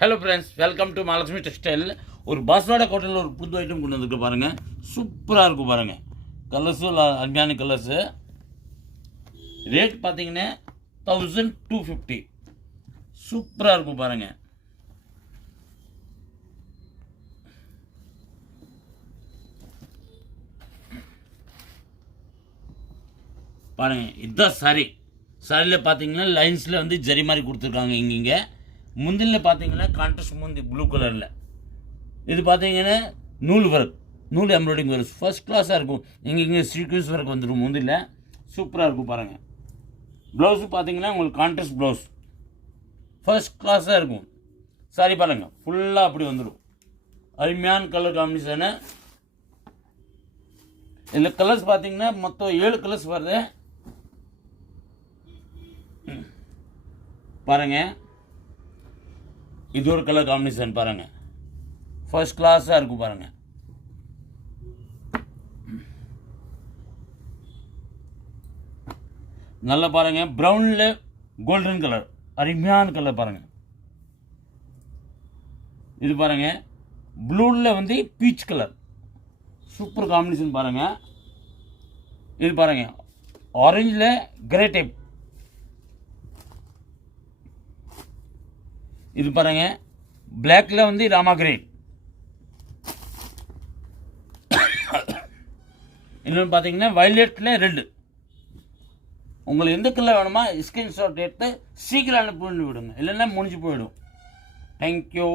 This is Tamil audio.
Hello friends, welcome to Mahalakshmi textile. ஒரு பாஸ்வாடா காட்டனில் ஒரு புது ஐட்டம் கொண்டு வந்துருக்கு பாருங்கள். சூப்பராக இருக்கும் பாருங்கள். கலர்ஸும் அருமையான கலர்ஸு. ரேட் பார்த்தீங்கன்னா 1250. சூப்பராக இருக்கும் பாருங்கள். பாருங்கள், இதுதான் சாரி. சாரியில் பார்த்தீங்கன்னா லைன்ஸில் வந்து ஜரி மாதிரி கொடுத்துருக்காங்க. இங்கே முந்தில் பார்த்தீங்கன்னா கான்ட்ராஸ்ட் முந்தி ப்ளூ கலரில். இது பார்த்தீங்கன்னா நூல் ஒர்க், நூல் எம்ப்ராய்டிங் ஒர்க் ஃபர்ஸ்ட் கிளாஸாக இருக்கும். இங்கே சீக்வன்ஸ் ஒர்க் வந்துடும் முந்தில். சூப்பராக இருக்கும் பாருங்கள். ப்ளவுஸு பார்த்தீங்கன்னா உங்களுக்கு கான்ட்ராஸ்ட் ப்ளவுஸ் ஃபர்ஸ்ட் கிளாஸாக இருக்கும். சாரி பாருங்கள், ஃபுல்லாக அப்படி வந்துடும். அருமையான கலர் காம்பினேஷனு. இதில் கலர்ஸ் பார்த்தீங்கன்னா மொத்தம் 7 கலர்ஸ் வருது பாருங்கள். இது ஒரு கலர் காம்பினேஷன் பாருங்கள், ஃபர்ஸ்ட் கிளாஸாக இருக்கும் பாருங்கள். நல்லா பாருங்கள், ப்ரௌனில் கோல்டன் கலர் அருமையான கலர் பாருங்கள். இது பாருங்கள், ப்ளூவில் வந்து பீச் கலர் சூப்பர் காம்பினேஷன் பாருங்கள். இது பாருங்கள், ஆரஞ்சில் கிரே டைப். இது பாருங்கள், பிளாக்கில் வந்து ராமா கிரீன். இன்னொன்று பார்த்தீங்கன்னா வயலட்டில் ரெட்டு. உங்களுக்கு எந்த கலர் வேணுமா ஸ்கிரீன்ஷாட் எடுத்து சீக்கிரம் அனுப்பி விடுங்க, இல்லைன்னா முடிஞ்சு போயிடும். தேங்க்யூ.